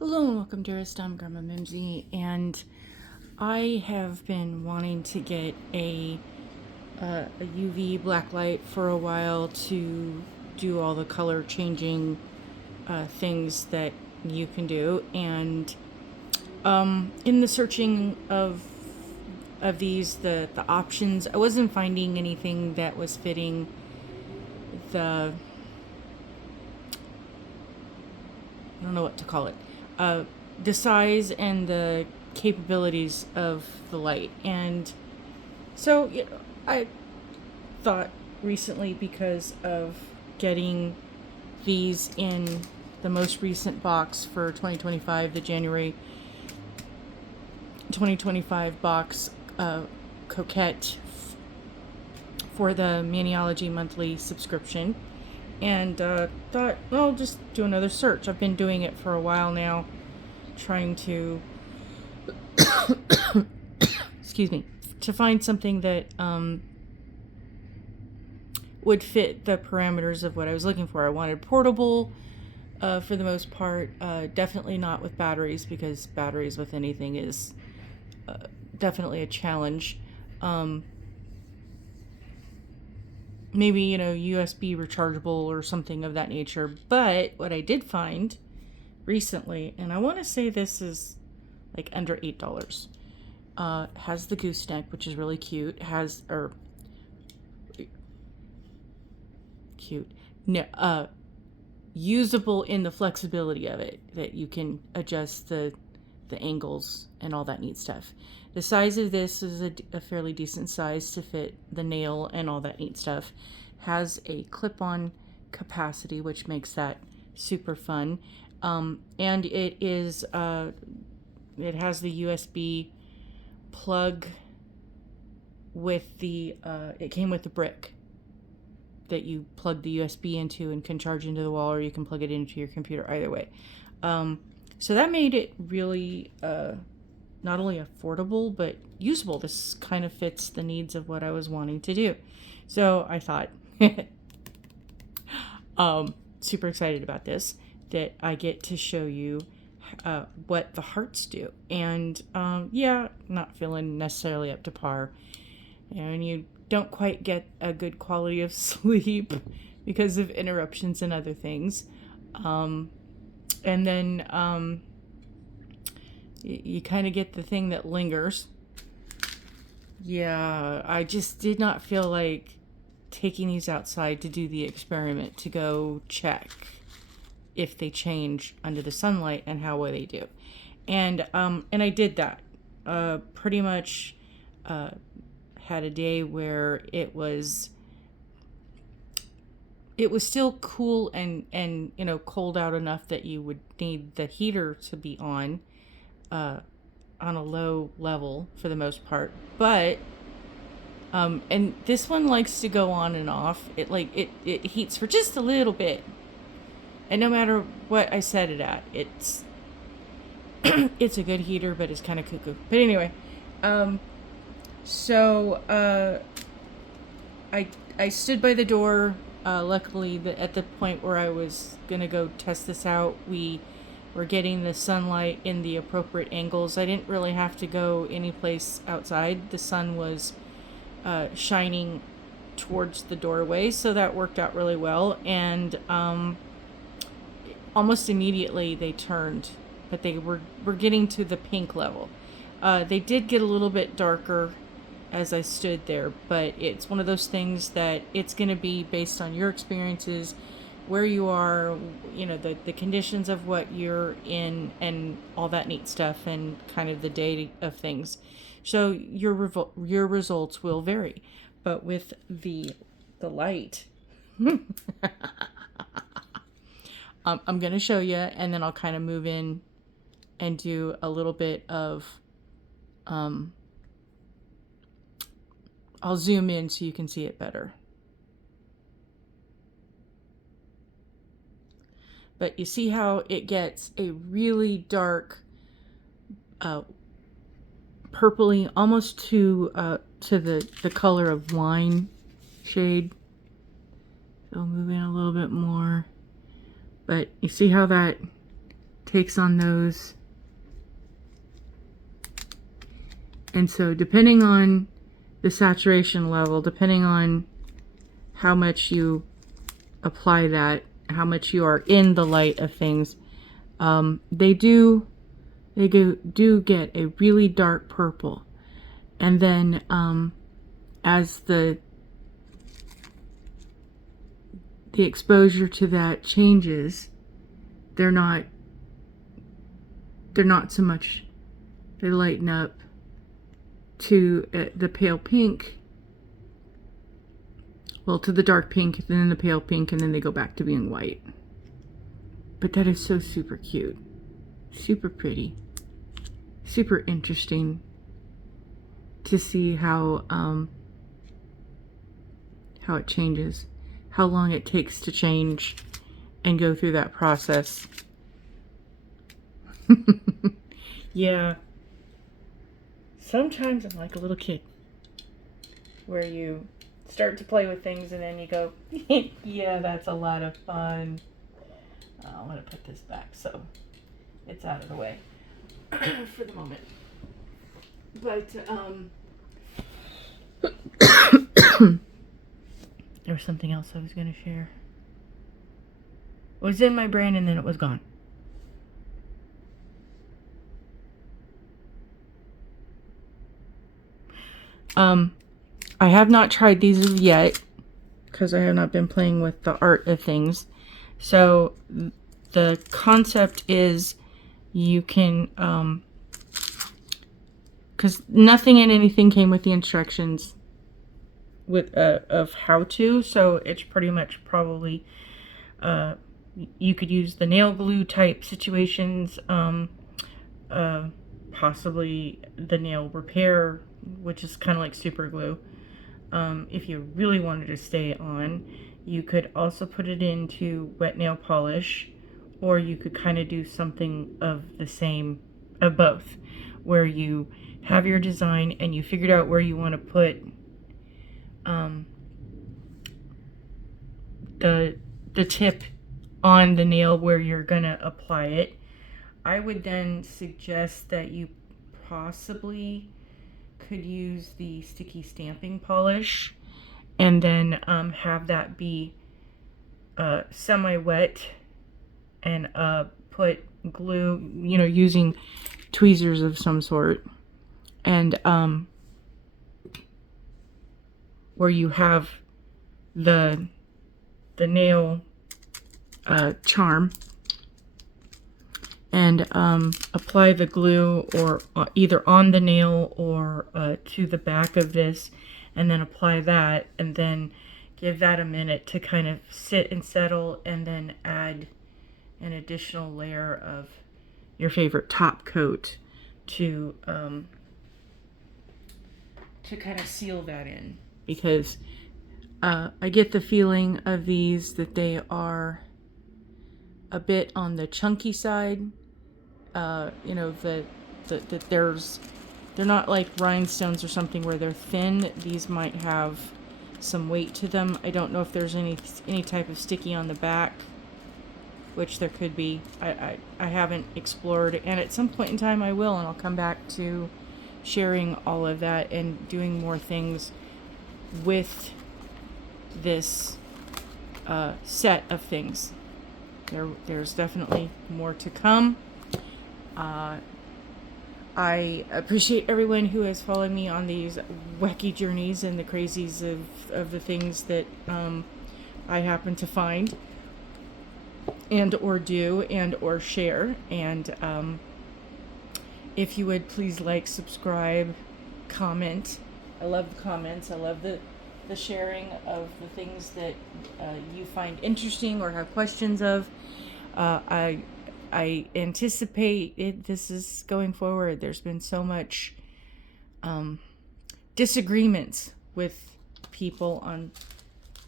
Hello and welcome, dearest. I'm Grandma Mimsy, and I have been wanting to get a UV blacklight for a while to do all the color changing things that you can do. And in the searching of these, the options, I wasn't finding anything that was fitting the, I don't know what to call it, the size and the capabilities of the light. And so I thought recently, because of getting these in the most recent box for 2025, the January 2025 box, Coquette, for the Maniology monthly subscription, and thought, well, I'll just do another search. I've been doing it for a while now, trying to excuse me, to find something that would fit the parameters of what I was looking for. I wanted portable, for the most part, definitely not with batteries, because batteries with anything is definitely a challenge. Maybe, USB rechargeable or something of that nature. But what I did find recently, and I want to say this is like under $8, has the gooseneck, which is really cute. Usable in the flexibility of it, that you can adjust the angles and all that neat stuff. The size of this is a fairly decent size to fit the nail and all that neat stuff. Has a clip-on capacity, which makes that super fun. And it is it has the USB plug with the it came with the brick that you plug the USB into and can charge into the wall, or you can plug it into your computer, either way. So that made it really not only affordable, but usable. This kind of fits the needs of what I was wanting to do. So I thought, super excited about this, that I get to show you what the hearts do. And yeah, not feeling necessarily up to par. And you don't quite get a good quality of sleep because of interruptions and other things. And then you kind of get the thing that lingers. Yeah, I just did not feel like taking these outside to do the experiment, to go check if they change under the sunlight and how well they do. And I did that. Pretty much had a day where it was still cool and cold out enough that you would need the heater to be on a low level for the most part. But and this one likes to go on and off. It heats for just a little bit, and no matter what I set it at, it's it's a good heater, but it's kind of cuckoo. But anyway, so I stood by the door. Luckily, at the point where I was gonna go test this out, we were getting the sunlight in the appropriate angles. I didn't really have to go any place outside. The sun was shining towards the doorway, so that worked out really well. And almost immediately they turned, but they were getting to the pink level. They did get a little bit darker as I stood there, but it's one of those things that it's going to be based on your experiences, where you are, the conditions of what you're in, and all that neat stuff, and kind of the day of things. So your results will vary. But with the light, I'm going to show you, and then I'll kind of move in and do a little bit of I'll zoom in so you can see it better. But you see how it gets a really dark, purpley, almost to the color of wine shade. So I'll move in a little bit more. But you see how that takes on those. And so depending on the saturation level, depending on how much you apply that, how much you are in the light of things, they do get a really dark purple. And then as the exposure to that changes, they're not so much, they lighten up to the pale pink, well, to the dark pink, then the pale pink, and then they go back to being white. But that is so super cute, super pretty, super interesting to see how it changes, how long it takes to change and go through that process. Yeah. Sometimes I'm like a little kid, where you start to play with things and then you go, yeah, that's a lot of fun. I'm going to put this back so it's out of the way for the moment. But there was something else I was going to share. It was in my brain and then it was gone. I have not tried these as yet because I have not been playing with the art of things. So the concept is you can, because nothing in anything came with the instructions with of how to, so it's pretty much probably you could use the nail glue type situations, possibly the nail repair, which is kind of like super glue. If you really wanted to stay on, you could also put it into wet nail polish, or you could kind of do something of the same, of both, where you have your design and you figured out where you want to put the tip on the nail where you're gonna apply it. I would then suggest that you possibly could use the sticky stamping polish and then have that be semi-wet and put glue, using tweezers of some sort, and where you have the nail charm, and apply the glue or either on the nail or to the back of this, and then apply that, and then give that a minute to kind of sit and settle, and then add an additional layer of your favorite top coat to kind of seal that in, because I get the feeling of these that they are a bit on the chunky side. That they're not like rhinestones or something where they're thin. These might have some weight to them. I don't know if there's any type of sticky on the back, which there could be. I haven't explored, and at some point in time I will, and I'll come back to sharing all of that and doing more things with this set of things. There's definitely more to come. I appreciate everyone who has followed me on these wacky journeys and the crazies of the things that I happen to find and or do and or share. And if you would please like, subscribe, comment. I love the comments. I love the sharing of the things that you find interesting or have questions of. I anticipate this is going forward. There's been so much disagreements with people on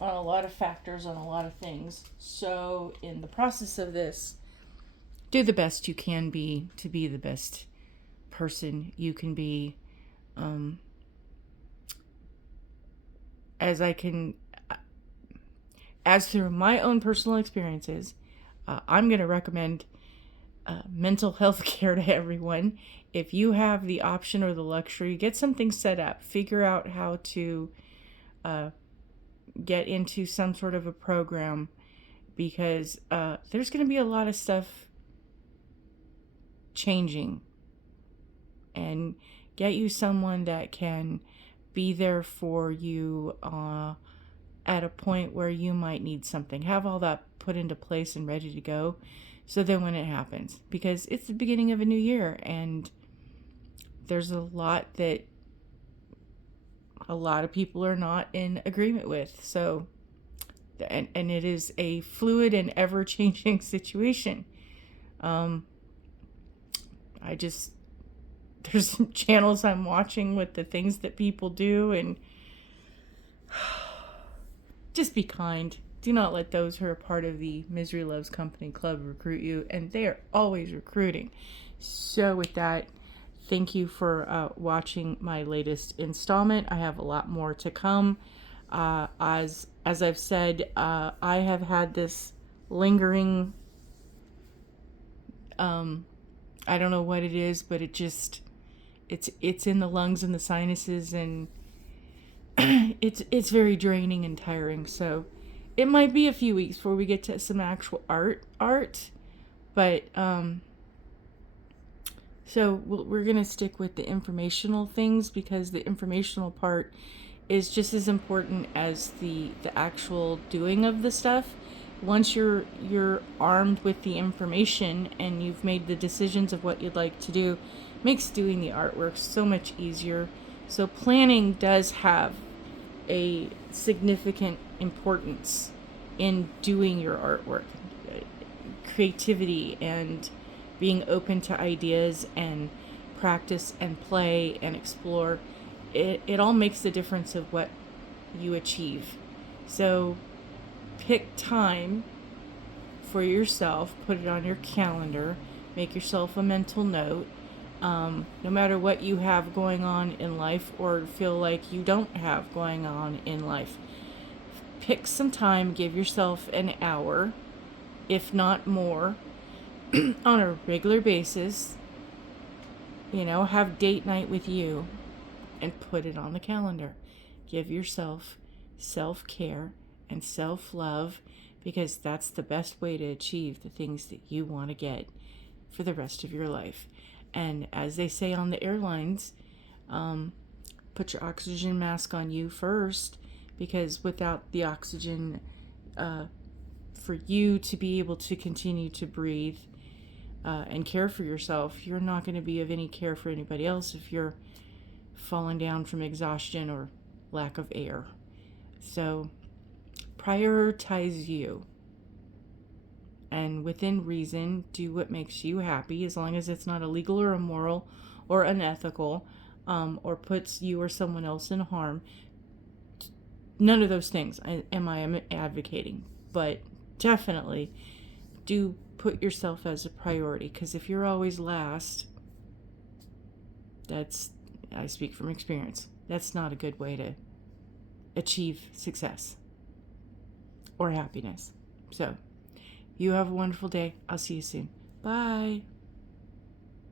a lot of factors, on a lot of things. So in the process of this, do the best you can be to be the best person you can be, as through my own personal experiences. I'm going to recommend mental health care to everyone. If you have the option or the luxury, get something set up. Figure out how to get into some sort of a program, because there's going to be a lot of stuff changing. And get you someone that can be there for you at a point where you might need something. Have all that put into place and ready to go, so then when it happens, because it's the beginning of a new year and there's a lot that a lot of people are not in agreement with. So, and it is a fluid and ever-changing situation. There's some channels I'm watching with the things that people do, and just be kind. Do not let those who are part of the Misery Loves Company Club recruit you, and they are always recruiting. So with that, thank you for watching my latest installment. I have a lot more to come. As I've said, I have had this lingering, I don't know what it is, but it's in the lungs and the sinuses, and it's very draining and tiring. So it might be a few weeks before we get to some actual art, but so we're gonna stick with the informational things, because the informational part is just as important as the actual doing of the stuff. Once you're armed with the information and you've made the decisions of what you'd like to do, makes doing the artwork so much easier. So planning does have a significant importance in doing your artwork. Creativity and being open to ideas and practice and play and explore, it all makes the difference of what you achieve. So pick time for yourself, put it on your calendar, make yourself a mental note. No matter what you have going on in life or feel like you don't have going on in life, pick some time, give yourself an hour, if not more, on a regular basis. Have date night with you and put it on the calendar. Give yourself self-care and self-love, because that's the best way to achieve the things that you want to get for the rest of your life. And as they say on the airlines, put your oxygen mask on you first, because without the oxygen, for you to be able to continue to breathe and care for yourself, you're not going to be of any care for anybody else if you're falling down from exhaustion or lack of air. So prioritize you, and within reason, do what makes you happy, as long as it's not illegal or immoral or unethical, or puts you or someone else in harm. None of those things am I advocating, but definitely do put yourself as a priority, because if you're always last, I speak from experience, that's not a good way to achieve success or happiness. So you have a wonderful day. I'll see you soon. Bye.